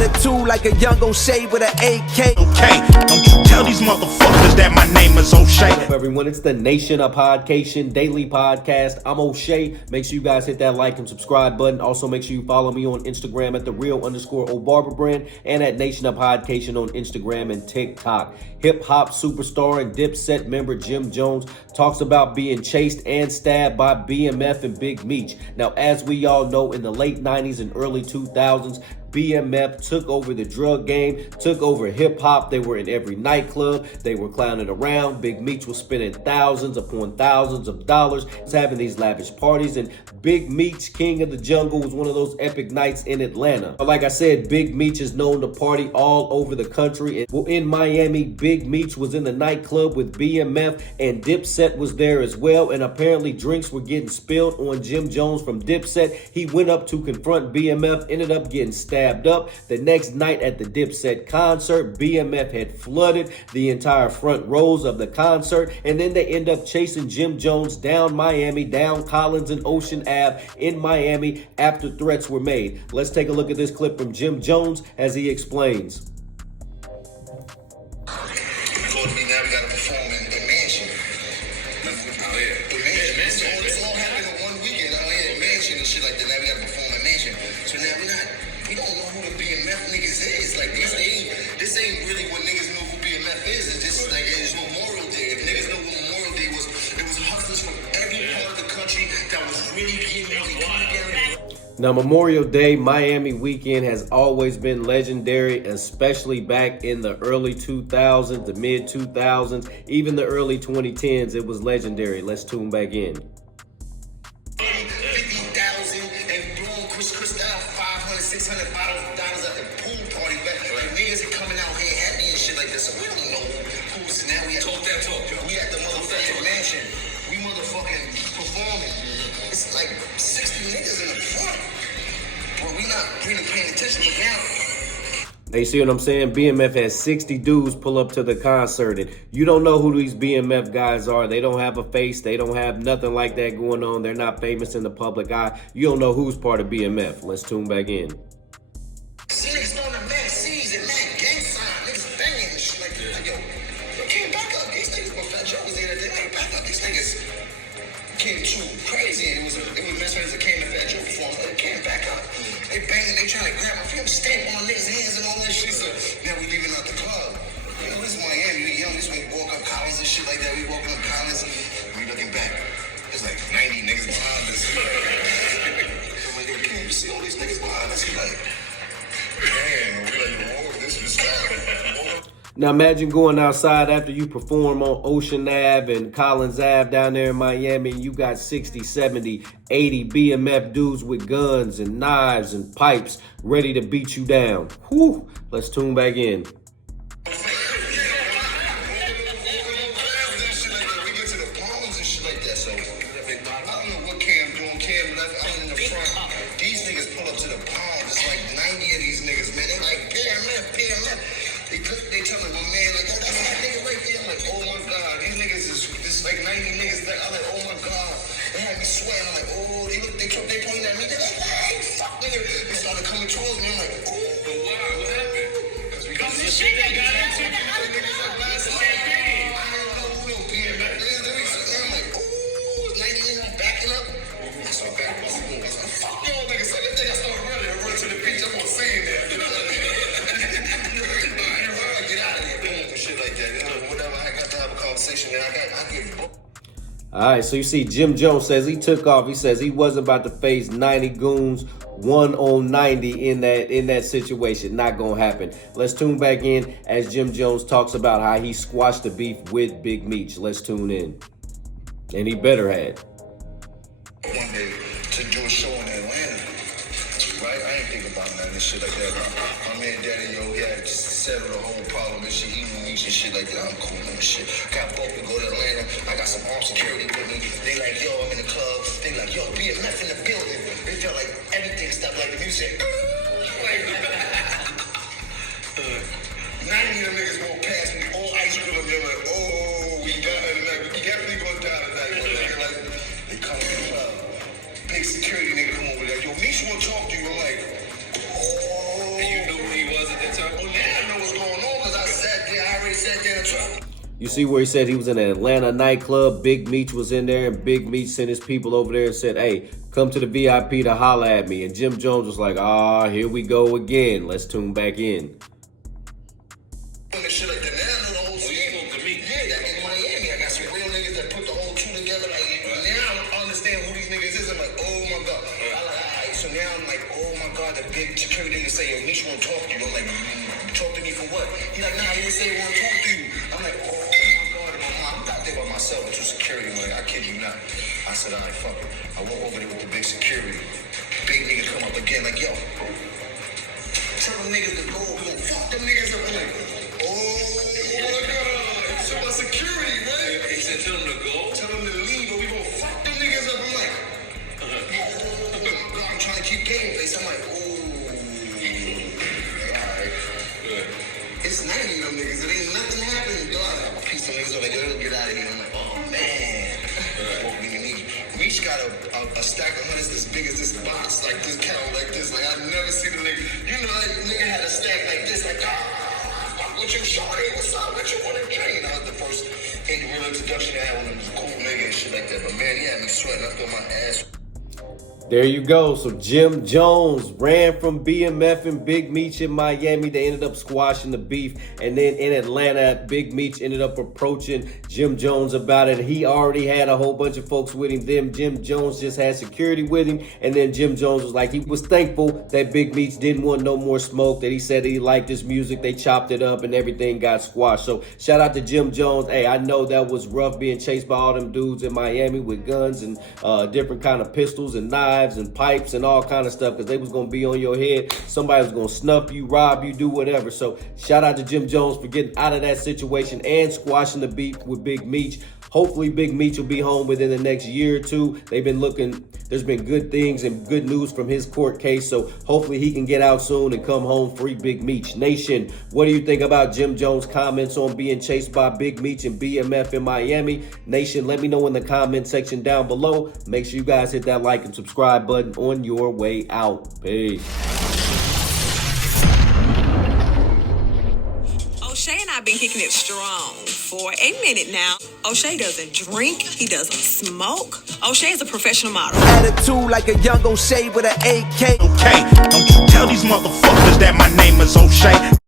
a two like a young O'Shea with an AK. Okay, don't you tell these motherfuckers that my name is O'Shea. What's up, everyone? It's the Nation of Podcation Daily Podcast. I'm O'Shea. Make sure you guys hit that like and subscribe button. Also, make sure you follow me on Instagram at @thereal_OBarberbrand and at Nation of Podcation on Instagram and TikTok. Hip-hop superstar and Dipset member Jim Jones talks about being chased and stabbed by BMF and Big Meech. Now, as we all know, in the late 90s and early 2000s, BMF took over the drug game, took over hip-hop. They were in every nightclub. They were clowning around. Big Meech was spending thousands upon thousands of dollars, was having these lavish parties. And Big Meech, King of the Jungle, was one of those epic nights in Atlanta. But like I said, Big Meech is known to party all over the country. And in Miami, Big Meech was in the nightclub with BMF, and Dipset was there as well. And apparently drinks were getting spilled on Jim Jones from Dipset. He went up to confront BMF, ended up getting stabbed up. The next night at the Dipset concert, BMF had flooded the entire front rows of the concert, and then they end up chasing Jim Jones down Miami, down Collins and Ocean Ave in Miami after threats were made. Let's take a look at this clip from Jim Jones as he explains. We don't know who the BMF niggas is. Like, this ain't really what niggas know who BMF is. It's just like, it's Memorial Day. If niggas know what Memorial Day was, it was hustlers from every part of the country that was really getting together. Now, Memorial Day Miami weekend has always been legendary, especially back in the early 2000s, the mid 2000s, even the early 2010s. It was legendary. Let's tune back in. 50,000 and blowing Chris out $500, $600 at the pool party. Like, niggas are coming out here happy and shit like this. So we don't know who's now. We at the motherfucking mansion. We motherfucking performing. It's like 60 niggas in the front. But we not really paying attention to them. They see what I'm saying? BMF has 60 dudes pull up to the concert, and you don't know who these BMF guys are. They don't have a face. They don't have nothing like that going on. They're not famous in the public eye. You don't know who's part of BMF. Let's tune back in. See niggas throwing the mad C's and mad gang sign. Niggas banging and shit like that. Like, yo, can't back up. These niggas, my fat Joe was there today. Hey, back up. These niggas came too crazy. It was best friends that came to Fat Joe perform. They can't back up. They banging, they trying to grab my film, stamp on my niggas' hands and all that shit. So now we leaving out the club. You know, this is Miami. We young. This when we walk up Collins and shit like that. We walking up Collins. We looking back. There's like 90 niggas behind us. I'm like, yo, can't you see all these niggas behind us? He's like, damn, we like, oh, this is bad. Now imagine going outside after you perform on Ocean Ave and Collins Ave down there in Miami, and you got 60, 70, 80 BMF dudes with guns and knives and pipes ready to beat you down. Whew. Let's tune back in. They telling my man, like, oh, that's that nigga right there. I'm like, oh my God, these niggas is like 90 niggas. I'm like, oh my God. They had me sweating. I'm like, oh, they pointing at me. They're like, hey, fuck nigga. They started coming towards me. I'm like, oh. But why? What happened? Because we shit they got into. Niggas like last night. I don't know who no BMF is. I'm like, oh, 90 niggas backing up. I started backing up. I was like, fuck y'all niggas. So that day I started running. I run to the beach. I'm gonna see him there. All right, so you see Jim Jones says he took off. He says he wasn't about to face 90 goons 1 on 90 in that situation. Not gonna happen. Let's tune back in as Jim Jones talks about how he squashed the beef with Big Meech. Let's tune in. And he better had. One day to do a show in Atlanta, right? I ain't think about none of this shit like that. My man Daddy, yo, he had settled the whole problem and shit. He knew Meech and shit like that. I'm cool on shit. Got both to go to Atlanta. I got some armed security with me. They like, yo, I'm in the club. They like, yo, BMF in the building. They felt like everything stopped, like the music. 90 of them niggas walk past me, all ice cream, and they're like, oh, we got it tonight. We definitely gonna die tonight. Like, they come to the club. Big security nigga come over there. Yo, Meech wanna talk to you. I'm like, oh. And you know who he was? Well, now I know what's going on because I already sat there in the truck. You see where he said he was in an Atlanta nightclub. Big Meech was in there, and Big Meech sent his people over there and said, hey, come to the VIP to holla at me. And Jim Jones was like, here we go again. Let's tune back in. Shit like that. Now I know the whole scheme. Yeah, that in Miami, I got some real niggas that put the whole two together. Like, now I understand who these niggas is. I'm like, oh my God. I'm like, all right. So now I'm like, oh my God, the big security nigga say, yo, Meech won't talk to you. I'm like, talk to me for what? He's like, nah, he didn't say he won't talk to you. I'm like, oh my God. I'm out there by myself with two security. I'm like, I kid you not. I said, all right, fuck it. I walk over there with the big security. Big niggas come up again, like, yo, tell them niggas to go. We gon' fuck them niggas up. I'm like, oh my God. It's about security, right? He said, tell them to go. Tell them to leave, but we gon' fuck them niggas up. I'm like, oh my God. I'm trying to keep game face. I'm like, oh, all right. Good. It's 90 of them niggas. It ain't nothing happening. I'm a piece of niggas are like, yo, get out of here. I'm like, oh man. Meech got a stack of hundreds as big as this box, like this count, like this. Like I've never seen a nigga. You know, like nigga had a stack like this, like fuck with you, shorty, what's up? What you want to drink? That was the first real introduction I had with him. He was a cool nigga and shit like that. But man, he had me sweating. I felt my ass. There you go. So Jim Jones ran from BMF and Big Meech in Miami. They ended up squashing the beef. And then in Atlanta, Big Meech ended up approaching Jim Jones about it. He already had a whole bunch of folks with him. Then Jim Jones just had security with him. And then Jim Jones was like, he was thankful that Big Meech didn't want no more smoke, that he said he liked his music. They chopped it up and everything got squashed. So shout out to Jim Jones. Hey, I know that was rough being chased by all them dudes in Miami with guns and different kind of pistols and knives and pipes and all kind of stuff, because they was going to be on your head. Somebody was going to snuff you, rob you, do whatever. So shout out to Jim Jones for getting out of that situation and squashing the beef with Big Meech. Hopefully Big Meech will be home within the next year or two. They've been looking, there's been good things and good news from his court case. So hopefully he can get out soon and come home free. Big Meech Nation, what do you think about Jim Jones' comments on being chased by Big Meech and BMF in Miami? Nation, let me know in the comment section down below. Make sure you guys hit that like and subscribe button on your way out. Peace. O'Shea and I have been kicking it strong for a minute now. O'Shea doesn't drink. He doesn't smoke. O'Shea is a professional model. Attitude like a young O'Shea with an AK. Okay, don't you tell these motherfuckers that my name is O'Shea.